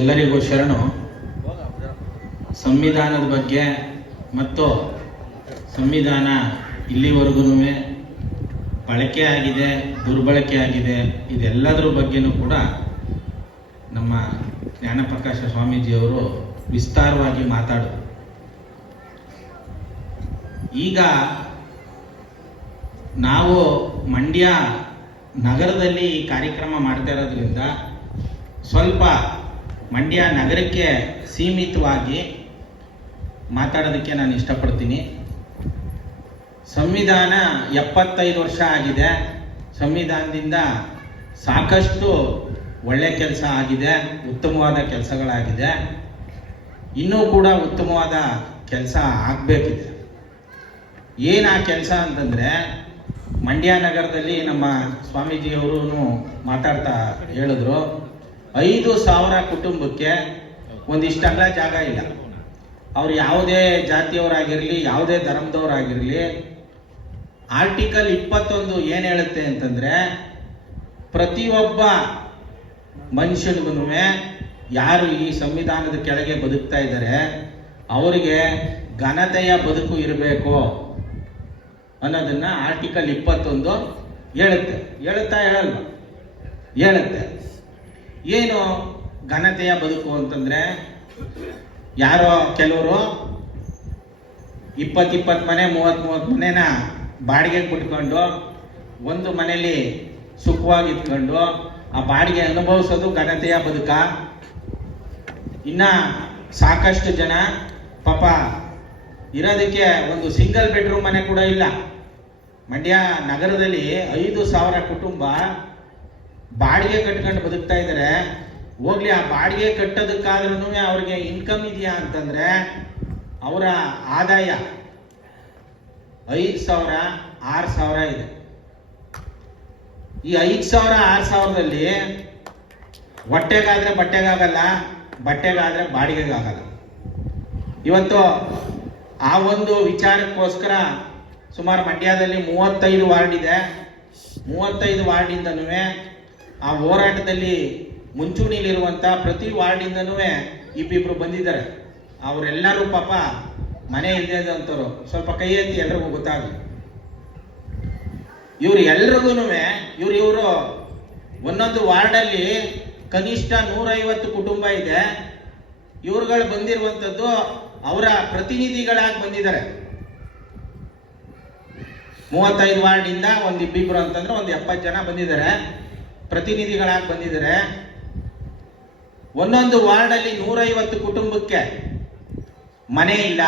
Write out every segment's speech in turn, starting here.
ಎಲ್ಲರಿಗೂ ಶರಣು. ಸಂವಿಧಾನದ ಬಗ್ಗೆ ಮತ್ತು ಸಂವಿಧಾನ ಇಲ್ಲಿವರೆಗೂ ಬಳಕೆ ಆಗಿದೆ, ದುರ್ಬಳಕೆ ಆಗಿದೆ, ಇದೆಲ್ಲದರ ಬಗ್ಗೆನೂ ಕೂಡ ನಮ್ಮ ಜ್ಞಾನಪ್ರಕಾಶ ಸ್ವಾಮೀಜಿಯವರು ವಿಸ್ತಾರವಾಗಿ ಮಾತಾಡಿದ್ರು ಈಗ ನಾವು ಮಂಡ್ಯ ನಗರದಲ್ಲಿ ಈ ಕಾರ್ಯಕ್ರಮ ಮಾಡ್ತಾ ಇರೋದ್ರಿಂದ ಸ್ವಲ್ಪ ಮಂಡ್ಯ ನಗರಕ್ಕೆ ಸೀಮಿತವಾಗಿ ಮಾತಾಡೋದಕ್ಕೆ ನಾನು ಇಷ್ಟಪಡ್ತೀನಿ. ಸಂವಿಧಾನ ಎಪ್ಪತ್ತೈದು ವರ್ಷ ಆಗಿದೆ. ಸಂವಿಧಾನದಿಂದ ಸಾಕಷ್ಟು ಒಳ್ಳೆ ಕೆಲಸ ಆಗಿದೆ, ಉತ್ತಮವಾದ ಕೆಲಸಗಳಾಗಿದೆ. ಇನ್ನೂ ಕೂಡ ಉತ್ತಮವಾದ ಕೆಲಸ ಆಗಬೇಕಿದೆ. ಏನು ಆ ಕೆಲಸ ಅಂತಂದರೆ, ಮಂಡ್ಯ ನಗರದಲ್ಲಿ ನಮ್ಮ ಸ್ವಾಮೀಜಿಯವರು ಮಾತಾಡ್ತಾ ಹೇಳಿದ್ರು. ಐದು ಸಾವಿರ ಕುಟುಂಬಕ್ಕೆ ಒಂದಿಷ್ಟು ಜಾಗ ಇಲ್ಲ. ಅವ್ರು ಯಾವುದೇ ಜಾತಿಯವರಾಗಿರಲಿ, ಯಾವುದೇ ಧರ್ಮದವರಾಗಿರಲಿ ಆರ್ಟಿಕಲ್ ಇಪ್ಪತ್ತೊಂದು ಏನು ಹೇಳುತ್ತೆ ಅಂತಂದರೆ, ಪ್ರತಿಯೊಬ್ಬ ಮನುಷ್ಯನಿಗೂ ಯಾರು ಈ ಸಂವಿಧಾನದ ಕೆಳಗೆ ಬದುಕ್ತಾ ಇದ್ದಾರೆ, ಅವರಿಗೆ ಘನತೆಯ ಬದುಕು ಇರಬೇಕು ಅನ್ನೋದನ್ನ ಆರ್ಟಿಕಲ್ ಇಪ್ಪತ್ತೊಂದು ಹೇಳುತ್ತೆ. ಹೇಳುತ್ತಾ ಹೇಳಲ್ವ? ಹೇಳುತ್ತೆ. ಏನು ಘನತೆಯ ಬದುಕು ಅಂತಂದ್ರೆ ಯಾರೋ ಕೆಲವರು ಇಪ್ಪತ್ತು ಇಪ್ಪತ್ತು ಮನೆ ಮೂವತ್ತು ಮೂವತ್ತು ಮನೆನ ಬಾಡಿಗೆಗೆ ಬಿಟ್ಕೊಂಡು ಒಂದು ಮನೆಯಲ್ಲಿ ಸುಖವಾಗಿ ಇಟ್ಕೊಂಡು ಆ ಬಾಡಿಗೆ ಅನುಭವಿಸೋದು ಘನತೆಯ ಬದುಕ. ಇನ್ನ ಸಾಕಷ್ಟು ಜನ ಪಾಪ ಇರೋದಕ್ಕೆ ಒಂದು ಸಿಂಗಲ್ ಬೆಡ್ರೂಮ್ ಮನೆ ಕೂಡ ಇಲ್ಲ. ಮಂಡ್ಯ ನಗರದಲ್ಲಿ ಐದು ಸಾವಿರ ಕುಟುಂಬ ಬಾಡಿಗೆ ಕಟ್ಕೊಂಡು ಬದುಕ್ತಾ ಇದ್ದಾರೆ. ಹೋಗ್ಲಿ, ಆ ಬಾಡಿಗೆ ಕಟ್ಟೋದಕ್ಕಾದ್ರೂ ಅವ್ರಿಗೆ ಇನ್ಕಮ್ ಇದೆಯಾ ಅಂತಂದ್ರೆ ಅವರ ಆದಾಯ ಐದು ಸಾವಿರ, ಆರು ಸಾವಿರ ಇದೆ. ಈ ಐದು ಸಾವಿರ, ಆರು ಸಾವಿರದಲ್ಲಿ ಹೊಟ್ಟೆಗಾದ್ರೆ ಬಟ್ಟೆಗಾಗಲ್ಲ, ಬಟ್ಟೆಗಾದ್ರೆ ಬಾಡಿಗೆಗಾಗಲ್ಲ. ಇವತ್ತು ಆ ಒಂದು ವಿಚಾರಕ್ಕೋಸ್ಕರ ಸುಮಾರು ಮಂಡ್ಯದಲ್ಲಿ ಮೂವತ್ತೈದು ವಾರ್ಡ್ ಇದೆ. ಮೂವತ್ತೈದು ವಾರ್ಡಿಂದನೂ ಆ ಹೋರಾಟದಲ್ಲಿ ಮುಂಚೂಣಿಲಿರುವಂಥ ಪ್ರತಿ ವಾರ್ಡಿಂದನೂ ಇಬ್ಬಿಬ್ರು ಬಂದಿದ್ದಾರೆ. ಅವರೆಲ್ಲರೂ ಪಾಪ ಮನೆ ಇಲ್ಲದಂಥವ್ರು ಸ್ವಲ್ಪ ಕೈ ಎತ್ತಿ ಎಲ್ರಿಗೂ ಗೊತ್ತಾಗಲಿ. ಇವ್ರು ಎಲ್ರಿಗೂ ಇವ್ರು ಇವರು ಒಂದೊಂದು ವಾರ್ಡಲ್ಲಿ ಕನಿಷ್ಠ ನೂರೈವತ್ತು ಕುಟುಂಬ ಇದೆ. ಇವ್ರುಗಳು ಬಂದಿರುವಂಥದ್ದು ಅವರ ಪ್ರತಿನಿಧಿಗಳಾಗಿ ಬಂದಿದ್ದಾರೆ. ಮೂವತ್ತೈದು ವಾರ್ಡಿಂದ ಒಂದು ಇಬ್ಬಿಬ್ರು ಅಂತಂದ್ರೆ ಒಂದು ಎಪ್ಪತ್ತು ಜನ ಬಂದಿದ್ದಾರೆ. ಪ್ರತಿನಿಧಿಗಳಾಗಿ ಬಂದಿದ್ದಾರೆ. ಒಂದೊಂದು ವಾರ್ಡಲ್ಲಿ ನೂರೈವತ್ತು ಕುಟುಂಬಕ್ಕೆ ಮನೆ ಇಲ್ಲ.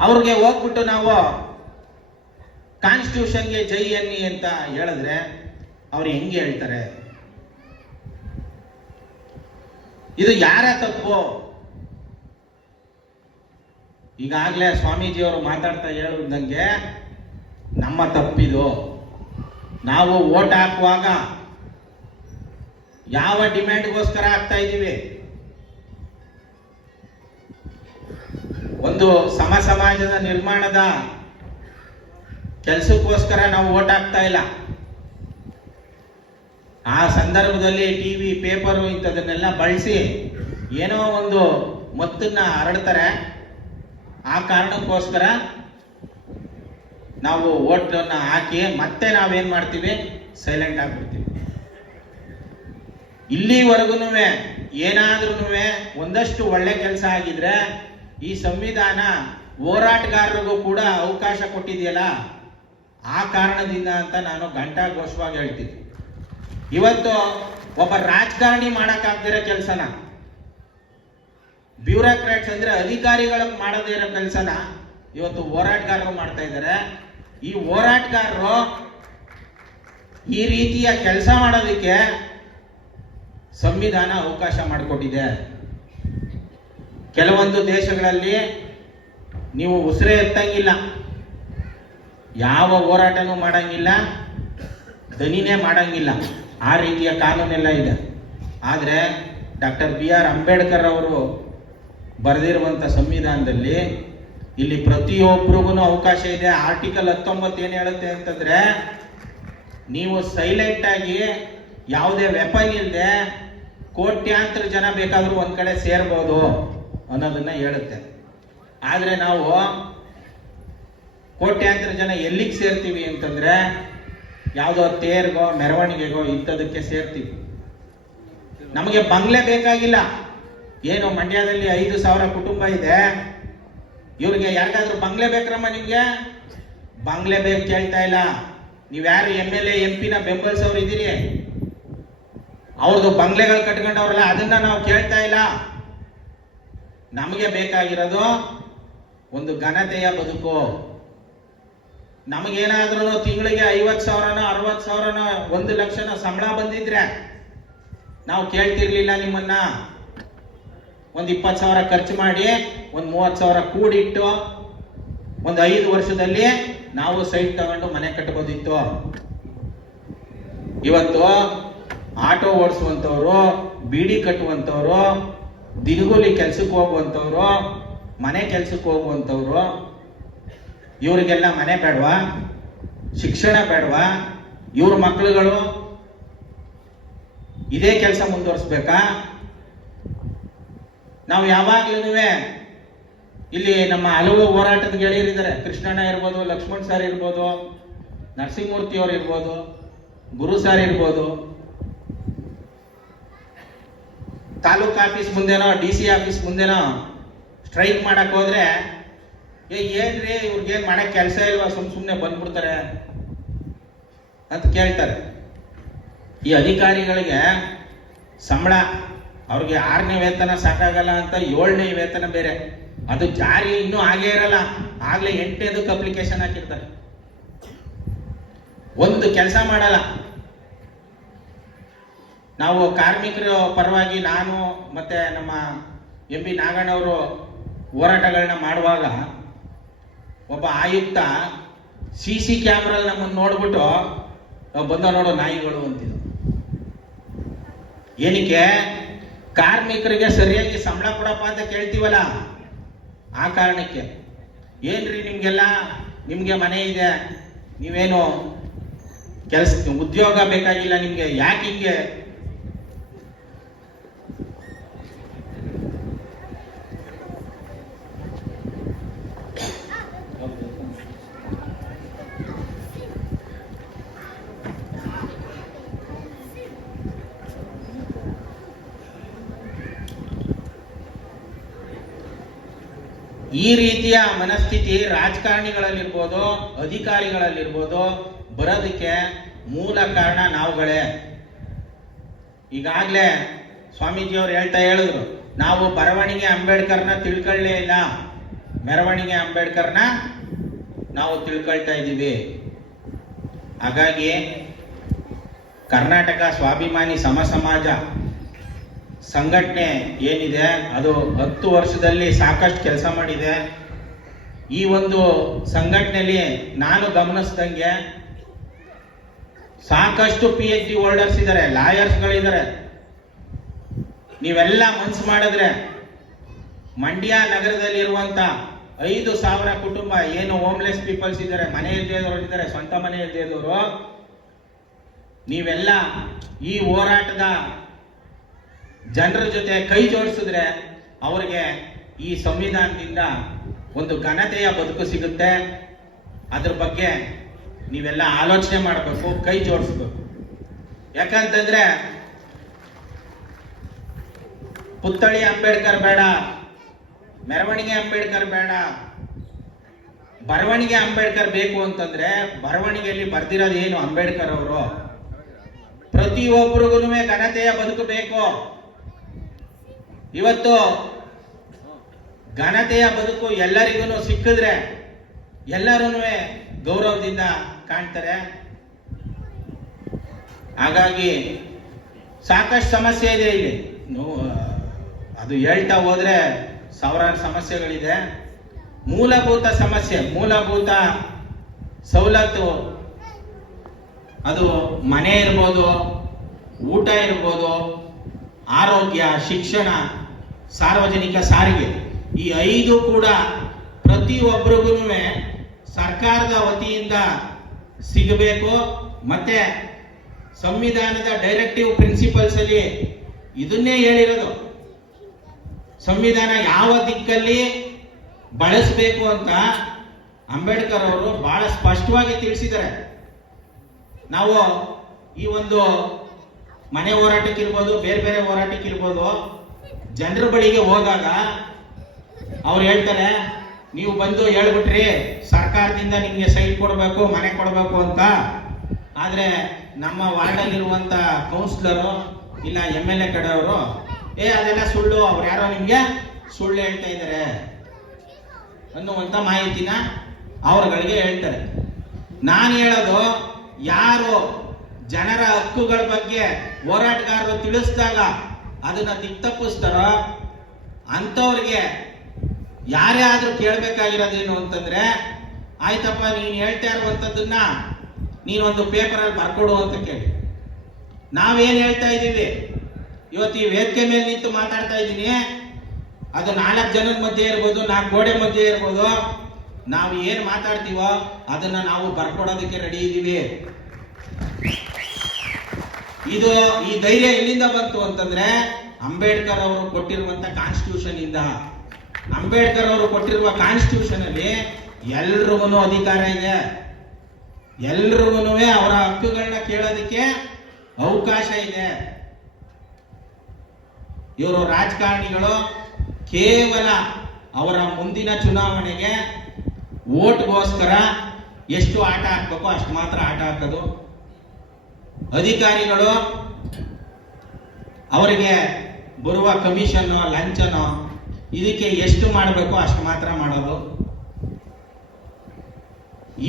ಅವ್ರಿಗೆ ಹೋಗ್ಬಿಟ್ಟು ನಾವು ಕಾನ್ಸ್ಟಿಟ್ಯೂಷನ್ಗೆ ಜೈ ಎನ್ನಿ ಅಂತ ಹೇಳಿದ್ರೆ ಅವ್ರು ಹೆಂಗೆ ಹೇಳ್ತಾರೆ? ಇದು ಯಾರ ತಪ್ಪು? ಈಗಾಗಲೇ ಸ್ವಾಮೀಜಿಯವರು ಮಾತಾಡ್ತಾ ಹೇಳಿದಂಗೆ ನಮ್ಮ ತಪ್ಪಿದು. ನಾವು ಓಟ್ ಹಾಕುವಾಗ ಯಾವ ಡಿಮ್ಯಾಂಡ್ಗೋಸ್ಕರ ಆಗ್ತಾ ಇದ್ದೀವಿ? ಒಂದು ಸಮ ಸಮಾಜದ ನಿರ್ಮಾಣದ ಕೆಲಸಕ್ಕೋಸ್ಕರ ನಾವು ಓಟ್ ಹಾಕ್ತಾ ಇಲ್ಲ. ಆ ಸಂದರ್ಭದಲ್ಲಿ ಟಿವಿ, ಪೇಪರು ಇಂಥದನ್ನೆಲ್ಲ ಬಳಸಿ ಏನೋ ಒಂದು ಮತ್ತನ್ನ ಹರಡ್ತಾರೆ. ಆ ಕಾರಣಕ್ಕೋಸ್ಕರ ನಾವು ಓಟನ್ನು ಹಾಕಿ ಮತ್ತೆ ನಾವೇನು ಮಾಡ್ತೀವಿ? ಸೈಲೆಂಟ್ ಆಗ್ಬಿಡ್ತೀವಿ. ಇಲ್ಲಿವರೆಗೂ ಏನಾದ್ರೂ ಒಂದಷ್ಟು ಒಳ್ಳೆ ಕೆಲಸ ಆಗಿದ್ರೆ ಈ ಸಂವಿಧಾನ ಹೋರಾಟಗಾರರಿಗೂ ಕೂಡ ಅವಕಾಶ ಕೊಟ್ಟಿದೆಯಲ್ಲ, ಆ ಕಾರಣದಿಂದ ಅಂತ ನಾನು ಘಂಟಾಘೋಷವಾಗಿ ಹೇಳ್ತೀನಿ. ಇವತ್ತು ಒಬ್ಬ ರಾಜಕಾರಣಿ ಮಾಡೋಕ್ಕಾಗ್ದಿರೋ ಕೆಲಸನ, ಬ್ಯೂರೋಕ್ರಾಟ್ಸ್ ಅಂದ್ರೆ ಅಧಿಕಾರಿಗಳು ಮಾಡದೇ ಇರೋ ಕೆಲಸನ ಇವತ್ತು ಹೋರಾಟಗಾರರು ಮಾಡ್ತಾ ಇದ್ದಾರೆ. ಈ ಹೋರಾಟಗಾರರು ಈ ರೀತಿಯ ಕೆಲಸ ಮಾಡೋದಕ್ಕೆ ಸಂವಿಧಾನ ಅವಕಾಶ ಮಾಡಿಕೊಟ್ಟಿದೆ. ಕೆಲವೊಂದು ದೇಶಗಳಲ್ಲಿ ನೀವು ಉಸಿರೇ ಎತ್ತಂಗಿಲ್ಲ. ಯಾವ ಹೋರಾಟನೂ ಮಾಡಂಗಿಲ್ಲ. ದನಿನೇ ಮಾಡಂಗಿಲ್ಲ. ಆ ರೀತಿಯ ಕಾನೂನೆಲ್ಲ ಇದೆ. ಆದರೆ ಡಾಕ್ಟರ್ ಬಿ ಆರ್ ಅಂಬೇಡ್ಕರ್ ಅವರು ಬರೆದಿರುವಂಥ ಸಂವಿಧಾನದಲ್ಲಿ ಇಲ್ಲಿ ಪ್ರತಿಯೊಬ್ಬರಿಗೂ ಅವಕಾಶ ಇದೆ. ಆರ್ಟಿಕಲ್ ಹತ್ತೊಂಬತ್ತು ಏನು ಹೇಳುತ್ತೆ ಅಂತಂದ್ರೆ, ನೀವು ಸೈಲೆಂಟ್ ಆಗಿ ಯಾವುದೇ ವೆಪನ್ ಇಲ್ಲದೆ ಕೋಟ್ಯಾಂತರ ಜನ ಬೇಕಾದರೂ ಒಂದ್ ಕಡೆ ಸೇರ್ಬೋದು ಅನ್ನೋದನ್ನ ಹೇಳುತ್ತೆ. ಆದ್ರೆ ನಾವು ಕೋಟ್ಯಾಂತರ ಜನ ಎಲ್ಲಿಗೆ ಸೇರ್ತೀವಿ ಅಂತಂದ್ರೆ, ಯಾವುದೋ ತೇರ್ಗೋ, ಮೆರವಣಿಗೆಗೋ ಇಂಥದಕ್ಕೆ ಸೇರ್ತೀವಿ. ನಮಗೆ ಬಂಗ್ಲೆ ಬೇಕಾಗಿಲ್ಲ. ಏನು ಮಂಡ್ಯದಲ್ಲಿ ಐದು ಸಾವಿರ ಕುಟುಂಬ ಇದೆ. ಇವ್ರಿಗೆ ಯಾರಿಗಾದ್ರೂ ಬಂಗ್ಲೆ ಬೇಕ್ರಮ್ಮ ನಿಮ್ಗೆ? ಬಂಗ್ಲೆ ಬೇಕು ಕೇಳ್ತಾ ಇಲ್ಲ. ನೀವ್ಯಾರು ಎಂ ಎಲ್ ಎ, ಎಂ ಪಿನ ಬೆಂಬಲಿಸೋರು ಇದ್ದೀರಿ? ಅವ್ರದ್ದು ಬಂಗ್ಲೆಗಳು ಕಟ್ಕೊಂಡವ್ರಲ್ಲ, ಅದನ್ನ ನಾವು ಕೇಳ್ತಾ ಇಲ್ಲ. ನಮಗೆ ಬೇಕಾಗಿರೋದು ಒಂದು ಘನತೆಯ ಬದುಕು. ನಮಗೇನಾದ್ರೂ ತಿಂಗಳಿಗೆ ಐವತ್ ಸಾವಿರನೋ ಅರವತ್ ಸಾವಿರನೋ, ಒಂದು ಲಕ್ಷನೋ ಸಂಬಳ ಬಂದಿದ್ರೆ ನಾವು ಕೇಳ್ತಿರ್ಲಿಲ್ಲ ನಿಮ್ಮನ್ನ. ಒಂದ್ ಇಪ್ಪತ್ತು ಸಾವಿರ ಖರ್ಚು ಮಾಡಿ, ಒಂದು ಮೂವತ್ತು ಸಾವಿರ ಕೂಡಿಟ್ಟು, ಒಂದು ಐದು ವರ್ಷದಲ್ಲಿ ನಾವು ಸೈಟ್ ತಗೊಂಡು ಮನೆ ಕಟ್ಟಬಹುದಿತ್ತು ಇವತ್ತು ಆಟೋ ಓಡಿಸುವಂತವ್ರು ಬೀಡಿ ಕಟ್ಟುವಂತವ್ರು ದಿನಗೂಲಿ ಕೆಲ್ಸಕ್ಕೆ ಹೋಗುವಂತವ್ರು ಮನೆ ಕೆಲ್ಸಕ್ಕೆ ಹೋಗುವಂತವ್ರು ಇವರಿಗೆಲ್ಲ ಮನೆ ಬೇಡವಾ? ಶಿಕ್ಷಣ ಬೇಡವಾ? ಇವ್ರ ಮಕ್ಕಳುಗಳು ಇದೇ ಕೆಲಸ ಮುಂದುವರಿಸ್ಬೇಕಾ? ನಾವು ಯಾವಾಗ್ಲೂ ಇಲ್ಲಿ ನಮ್ಮ ಹಲವು ಹೋರಾಟದ ಗೆಳೆಯರಿದ್ದಾರೆ ಕೃಷ್ಣಣ್ಣ ಇರ್ಬೋದು, ಲಕ್ಷ್ಮಣ್ ಸರ್ ಇರ್ಬೋದು, ನರಸಿಂಹಮೂರ್ತಿ ಅವ್ರು ಇರ್ಬೋದು, ಗುರು ಸರ್ ಇರ್ಬೋದು. ತಾಲೂಕ್ ಆಫೀಸ್ ಮುಂದೆನೋ, ಡಿ ಸಿ ಆಫೀಸ್ ಮುಂದೆನೋ ಸ್ಟ್ರೈಕ್ ಮಾಡಕ್ ಹೋದ್ರೆ, ಏ, ಏನ್ರಿ ಇವ್ರಿಗೇನ್ ಮಾಡಕ್ ಕೆಲಸ ಇಲ್ವಾ? ಸುಮ್ ಸುಮ್ನೆ ಬಂದ್ಬಿಡ್ತಾರೆ ಅಂತ ಕೇಳ್ತಾರೆ. ಈ ಅಧಿಕಾರಿಗಳಿಗೆ ಸಂಬಳ ಅವ್ರಿಗೆ ಆರನೇ ವೇತನ ಸಾಕಾಗಲ್ಲ ಅಂತ ಏಳನೇ ವೇತನ ಬೇರೆ. ಅದು ಜಾರಿ ಇನ್ನೂ ಆಗೇ ಇರಲ್ಲ. ಆಗ್ಲೇ ಎಂಟನೇದಕ್ಕೆ ಅಪ್ಲಿಕೇಶನ್ ಹಾಕಿರ್ತಾರೆ. ಒಂದು ಕೆಲಸ ಮಾಡಲ್ಲ. ನಾವು ಕಾರ್ಮಿಕರ ಪರವಾಗಿ ನಾನು ಮತ್ತೆ ನಮ್ಮ ಎಂ ಬಿ ನಾಗಣ್ಣವರು ಹೋರಾಟಗಳನ್ನ ಮಾಡುವಾಗ ಒಬ್ಬ ಆಯುಕ್ತ ಸಿ ಸಿ ಕ್ಯಾಮ್ರಲ್ಲಿ ನಮ್ಮನ್ನು ನೋಡ್ಬಿಟ್ಟು "ಅಹ್, ಬಂದ ನೋಡೋ ನಾಯಿಗಳು ಅಂತಿದ್ರು. ಏನಕ್ಕೆ? ಕಾರ್ಮಿಕರಿಗೆ ಸರಿಯಾಗಿ ಸಂಬಳ ಕೊಡಪ್ಪ ಅಂತ ಕೇಳ್ತೀವಲ್ಲ? ಆ ಕಾರಣಕ್ಕೆ. ಏನ್ರಿ ನಿಮ್ಗೆಲ್ಲ? ನಿಮ್ಗೆ ಮನೆ ಇದೆ. ನೀವೇನು ಕೆಲಸ, ಉದ್ಯೋಗ ಬೇಕಾಗಿಲ್ಲ ನಿಮ್ಗೆ. ಯಾಕೆ ಹಿಂಗೆ ಈ ರೀತಿಯ ಮನಸ್ಥಿತಿ ರಾಜಕಾರಣಿಗಳಲ್ಲಿರ್ಬೋದು, ಅಧಿಕಾರಿಗಳಲ್ಲಿರ್ಬೋದು ಬರೋದಕ್ಕೆ ಮೂಲ ಕಾರಣ ನಾವುಗಳೇ. ಈಗಾಗಲೇ ಸ್ವಾಮೀಜಿಯವರು ಹೇಳ್ತಾ ಹೇಳಿದ್ರು, ನಾವು ಬರವಣಿಗೆ ಅಂಬೇಡ್ಕರ್ನ ತಿಳ್ಕೊಳ್ಳೇ ಇಲ್ಲ. ಮೆರವಣಿಗೆ ಅಂಬೇಡ್ಕರ್ನ ನಾವು ತಿಳ್ಕೊಳ್ತಾ ಇದ್ದೀವಿ. ಹಾಗಾಗಿ ಕರ್ನಾಟಕ ಸ್ವಾಭಿಮಾನಿ ಸಮ ಸಮಾಜ ಸಂಘಟನೆ ಏನಿದೆ, ಅದು ಹತ್ತು ವರ್ಷದಲ್ಲಿ ಸಾಕಷ್ಟು ಕೆಲಸ ಮಾಡಿದೆ. ಈ ಒಂದು ಸಂಘಟನೆಯಲ್ಲಿ ನಾನು ಗಮನಿಸ್ದಂಗೆ ಸಾಕಷ್ಟು ಪಿ ಎಚ್ ಡಿ ಹೋಲ್ಡರ್ಸ್ ಇದ್ದಾರೆ ಲಾಯರ್ಸ್ಗಳಿದ್ದಾರೆ ನೀವೆಲ್ಲ ಮನ್ಸು ಮಾಡಿದ್ರೆ ಮಂಡ್ಯ ನಗರದಲ್ಲಿರುವಂಥ ಐದು ಸಾವಿರ ಕುಟುಂಬ, ಏನು ಹೋಮ್ಲೆಸ್ ಪೀಪಲ್ಸ್ ಇದ್ದಾರೆ, ಮನೆ ಇಲ್ದೇದವರು ಇದ್ದಾರೆ, ಸ್ವಂತ ಮನೆ ಇದ್ದವರು ನೀವೆಲ್ಲ ಈ ಹೋರಾಟದ ಜನರ ಜೊತೆ ಕೈ ಜೋಡಿಸಿದ್ರೆ ಅವರಿಗೆ ಈ ಸಂವಿಧಾನದಿಂದ ಒಂದು ಘನತೆಯ ಬದುಕು ಸಿಗುತ್ತೆ. ಅದ್ರ ಬಗ್ಗೆ ನೀವೆಲ್ಲ ಆಲೋಚನೆ ಮಾಡಬೇಕು, ಕೈ ಜೋಡಿಸ್ಬೇಕು. ಯಾಕಂತಂದ್ರೆ ಪುತ್ತಳಿ ಅಂಬೇಡ್ಕರ್ ಬೇಡ, ಮೆರವಣಿಗೆ ಅಂಬೇಡ್ಕರ್ ಬೇಡ. ಬರವಣಿಗೆ ಅಂಬೇಡ್ಕರ್ ಬೇಕು ಅಂತಂದ್ರೆ ಬರವಣಿಗೆಯಲ್ಲಿ ಬರ್ತಿರೋದು ಏನು ಅಂಬೇಡ್ಕರ್ ಅವರು? ಪ್ರತಿಯೊಬ್ಬರಿಗೂ ಘನತೆಯ ಬದುಕು ಬೇಕು. ಇವತ್ತು ಘನತೆಯ ಬದುಕು ಎಲ್ಲರಿಗೂ ಸಿಕ್ಕಿದ್ರೆ ಎಲ್ಲರೂ ಗೌರವದಿಂದ ಕಾಣ್ತಾರೆ. ಹಾಗಾಗಿ ಸಾಕಷ್ಟು ಸಮಸ್ಯೆ ಇದೆ ಇಲ್ಲಿ. ಅದು ಹೇಳ್ತಾ ಹೋದ್ರೆ ಸಾವಿರಾರು ಸಮಸ್ಯೆಗಳಿದೆ. ಮೂಲಭೂತ ಸಮಸ್ಯೆ, ಮೂಲಭೂತ ಸವಲತ್ತು. ಅದು ಮನೆ ಇರ್ಬೋದು, ಊಟ ಇರ್ಬೋದು, ಆರೋಗ್ಯ, ಶಿಕ್ಷಣ. ಸಾರ್ವಜನಿಕ ಸಾರಿಗೆ. ಈ ಐದು ಕೂಡ ಪ್ರತಿಯೊಬ್ಬರಿಗೂ ಸರ್ಕಾರದ ವತಿಯಿಂದ ಸಿಗಬೇಕು. ಮತ್ತೆ ಸಂವಿಧಾನದ ಡೈರೆಕ್ಟಿವ್ ಪ್ರಿನ್ಸಿಪಲ್ಸ್ ಅಲ್ಲಿ ಇದನ್ನೇ ಹೇಳಿರೋದು. ಸಂವಿಧಾನ ಯಾವ ದಿಕ್ಕಲ್ಲಿ ಬಳಸಬೇಕು ಅಂತ ಅಂಬೇಡ್ಕರ್ ಅವರು ಬಹಳ ಸ್ಪಷ್ಟವಾಗಿ ತಿಳಿಸಿದ್ದಾರೆ. ನಾವು ಈ ಒಂದು ಮನೆ ಹೋರಾಟಕ್ಕಿರ್ಬೋದು, ಬೇರೆ ಬೇರೆ ಹೋರಾಟಕ್ಕಿರ್ಬೋದು ಜನರ ಬಳಿಗೆ ಹೋದಾಗ ಅವ್ರು ಹೇಳ್ತಾರೆ, ನೀವು ಬಂದು ಹೇಳ್ಬಿಟ್ರಿ, ಸರ್ಕಾರದಿಂದ ನಿಮಗೆ ಸೈಟ್ ಕೊಡಬೇಕು, ಮನೆ ಕೊಡಬೇಕು ಅಂತ. ಆದ್ರೆ ನಮ್ಮ ವಾರ್ಡಲ್ಲಿರುವಂಥ ಕೌನ್ಸಿಲರು ಇಲ್ಲ ಎಂ ಎಲ್ ಎ ಕಡೆಯವರು, ಏ, ಅದೆಲ್ಲ ಸುಳ್ಳು, ಅವ್ರು ಯಾರೋ ನಿಮಗೆ ಸುಳ್ಳು ಹೇಳ್ತಾ ಇದ್ದಾರೆ. ಅನ್ನುವಂತ ಮಾಹಿತಿನ ಅವ್ರಗಳಿಗೆ ಹೇಳ್ತಾರೆ. ನಾನು ಹೇಳೋದು, ಯಾರು ಜನರ ಹಕ್ಕುಗಳ ಬಗ್ಗೆ ಹೋರಾಟಗಾರರು ತಿಳಿಸಿದಾಗ ಅದನ್ನ ದಿಕ್ತಪ್ಪಿಸ್ತಾರೋ ಅಂಥವ್ರಿಗೆ ಯಾರೇ ಆದರೂ ಕೇಳಬೇಕಾಗಿರೋದೇನು ಅಂತಂದ್ರೆ, ಆಯ್ತಪ್ಪ, ನೀನು ಹೇಳ್ತಾ ಇರುವಂಥದ್ದನ್ನ ನೀನೊಂದು ಪೇಪರಲ್ಲಿ ಬರ್ಕೊಡು ಅಂತ ಕೇಳಿ. ನಾವೇನ್ ಹೇಳ್ತಾ ಇದ್ದೀವಿ? ಇವತ್ತು ಈ ವೇದಿಕೆ ಮೇಲೆ ನಿಂತು ಮಾತಾಡ್ತಾ ಇದ್ದೀನಿ. ಅದು ನಾಲ್ಕು ಜನದ ಮಧ್ಯೆ ಇರ್ಬೋದು, ನಾಲ್ಕು ಗೋಡೆ ಮಧ್ಯೆ ಇರ್ಬೋದು. ನಾವು ಏನು ಮಾತಾಡ್ತೀವೋ ಅದನ್ನ ನಾವು ಬರ್ಕೊಡೋದಕ್ಕೆ ರೆಡಿ ಇದ್ದೀವಿ ಇದು ಈ ಧೈರ್ಯ ಎಲ್ಲಿಂದ ಬಂತು ಅಂತಂದ್ರೆ ಅಂಬೇಡ್ಕರ್ ಅವರು ಕೊಟ್ಟಿರುವಂತ ಕಾನ್ಸ್ಟಿಟ್ಯೂಷನ್ ಇಂದ. ಅಂಬೇಡ್ಕರ್ ಅವರು ಕೊಟ್ಟಿರುವ ಕಾನ್ಸ್ಟಿಟ್ಯೂಷನ್ ಅಲ್ಲಿ ಎಲ್ರಿಗೂ ಅಧಿಕಾರ ಇದೆ. ಎಲ್ರಿಗೂ ಅವರ ಹಕ್ಕುಗಳನ್ನ ಕೇಳೋದಕ್ಕೆ ಅವಕಾಶ ಇದೆ. ಇವರು ರಾಜಕಾರಣಿಗಳು ಕೇವಲ ಅವರ ಮುಂದಿನ ಚುನಾವಣೆಗೆ ಓಟ್ಗೋಸ್ಕರ ಎಷ್ಟು ಆಟ ಹಾಕ್ಬೇಕೋ ಅಷ್ಟು ಮಾತ್ರ ಆಟ ಹಾಕೋದು. ಅಧಿಕಾರಿಗಳು ಅವರಿಗೆ ಬರುವ ಕಮಿಷನ್ ಲಂಚನೋ ಇದಕ್ಕೆ ಎಷ್ಟು ಮಾಡಬೇಕು, ಅಷ್ಟು ಮಾತ್ರ ಮಾಡೋದು.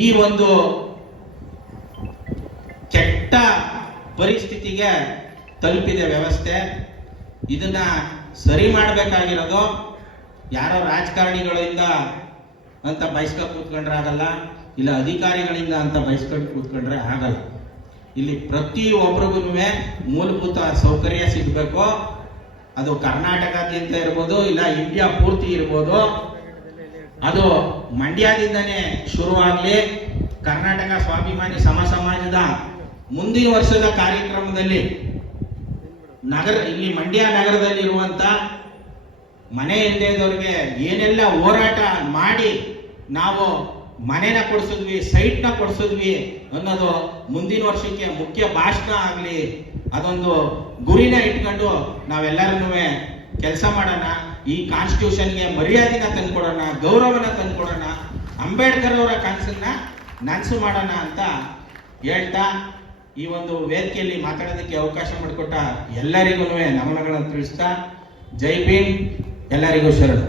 ಈ ಒಂದು ಕೆಟ್ಟ ಪರಿಸ್ಥಿತಿಗೆ ತಲುಪಿದೆ ವ್ಯವಸ್ಥೆ, ಇದನ್ನ ಸರಿ ಮಾಡಬೇಕಾಗಿರೋದು ಯಾರೋ ರಾಜಕಾರಣಿಗಳಿಂದ ಅಂತ ಬಯಸ್ಕೊಂಡು ಕೂತ್ಕೊಂಡ್ರೆ ಆಗಲ್ಲ, ಇಲ್ಲ ಅಧಿಕಾರಿಗಳಿಂದ ಅಂತ ಬಯಸ್ಕೊಂಡು ಕೂತ್ಕೊಂಡ್ರೆ ಆಗಲ್ಲ. ಇಲ್ಲಿ ಪ್ರತಿ ಒಬ್ರಿಗೂ ಮೂಲಭೂತ ಸೌಕರ್ಯ ಸಿಗಬೇಕು. ಅದು ಕರ್ನಾಟಕದಿಂದ ಇರ್ಬೋದು, ಇಲ್ಲ ಇಂಡಿಯಾ ಪೂರ್ತಿ ಇರ್ಬೋದು. ಅದು ಮಂಡ್ಯದಿಂದನೇ ಶುರುವಾಗಲಿ, ಕರ್ನಾಟಕ ಸ್ವಾಭಿಮಾನಿ ಸಮ ಸಮಾಜದ ಮುಂದಿನ ವರ್ಷದ ಕಾರ್ಯಕ್ರಮದಲ್ಲಿ ನಗರ, ಇಲ್ಲಿ ಮಂಡ್ಯ ನಗರದಲ್ಲಿರುವಂತ ಮನೆ ಇಲ್ಲದವ್ರಿಗೆ ಏನೆಲ್ಲ ಹೋರಾಟ ಮಾಡಿ ನಾವು ಮನೆನ ಕೊಡ್ಸಿದ್ವಿ ಸೈಟ್ನ ಕೊಡಿಸಿದ್ವಿ ಅನ್ನೋದು ಮುಂದಿನ ವರ್ಷಕ್ಕೆ ಮುಖ್ಯ ಭಾಷಣ ಆಗಲಿ, ಅದೊಂದು ಗುರಿನ ಇಟ್ಕೊಂಡು ನಾವೆಲ್ಲರೂ ಕೆಲಸ ಮಾಡೋಣ, ಈ ಕಾನ್ಸ್ಟಿಟ್ಯೂಷನ್ಗೆ ಮರ್ಯಾದೆನ ತಂದ್ಕೊಡೋಣ, ಗೌರವನ ತಂದ್ಕೊಡೋಣ, ಅಂಬೇಡ್ಕರ್ ಅವರ ಕನಸನ್ನ ನನಸು ಮಾಡೋಣ ಅಂತ ಹೇಳ್ತಾ ಈ ಒಂದು ವೇದಿಕೆಯಲ್ಲಿ ಮಾತಾಡೋದಕ್ಕೆ ಅವಕಾಶ ಮಾಡಿಕೊಟ್ಟ ಎಲ್ಲರಿಗೂ ನಮನಗಳನ್ನು ತಿಳಿಸ್ತಾ, ಜೈ ಭೀಮ್, ಎಲ್ಲರಿಗೂ ಶರಣು.